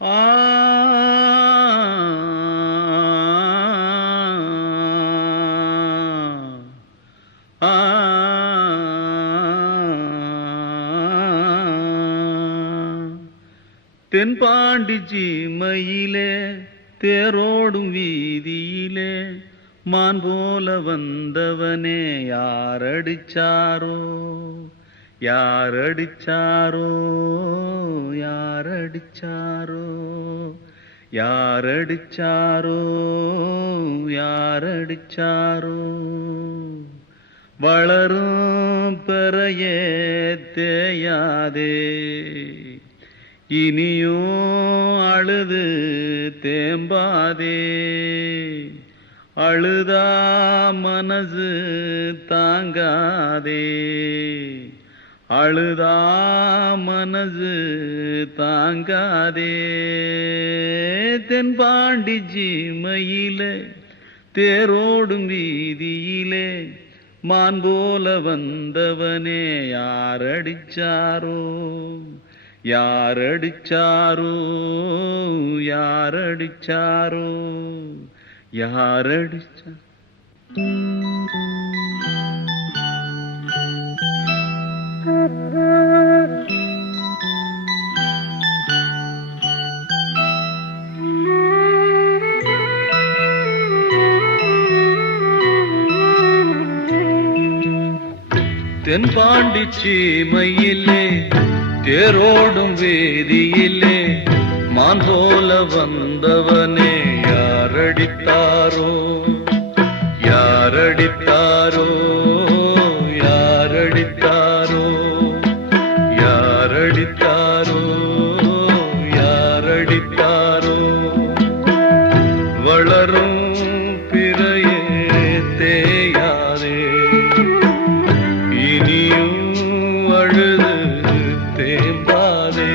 ஆ ஆ தென்பாண்டி சீமையிலே தேரோடும் வீதியிலே மான் போல வந்தவனே யாரடிச்சாரோ யாரடிச்சாரோ யாரடிச்சாரோ யாரடிச்சாரோ யாரடிச்சாரோ வளரும் பெறையே தேயாதே இனியும் அழுது தேம்பாதே அழுதா மனசு தாங்காதே அழுதா மனசு தாங்காதே தென்பாண்டி சீமையிலே தேரோடும் வீதியிலே மான் போல வந்தவனே யாரடிச்சாரோ யாரடிச்சாரோ யாரடிச்சாரோ யாரடிச்சா தென்பாண்டி சீமையிலே தேரோடும் வேதியிலே மான் போல வந்தவனே யாரடித்தாரோ யாரடித்தாரோ யாரடித்தாரோ யாரடித்தாரோ யாரடித்தாரோ வளரும் பிறையே தேயாதே இனியும் அழுது தேம்பாதே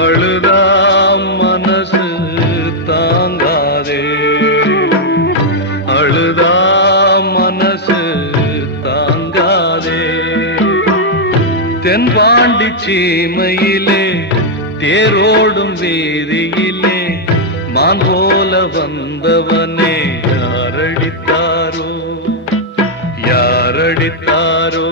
அழுதா மனசு தாங்காதே அழுதா மனசு தாங்காதே தென்பாண்டி சீமையிலே தேரோடும் வீதியிலே மான் போல வந்தவனே யாரடித்தாரோ யாரடித்தாரோ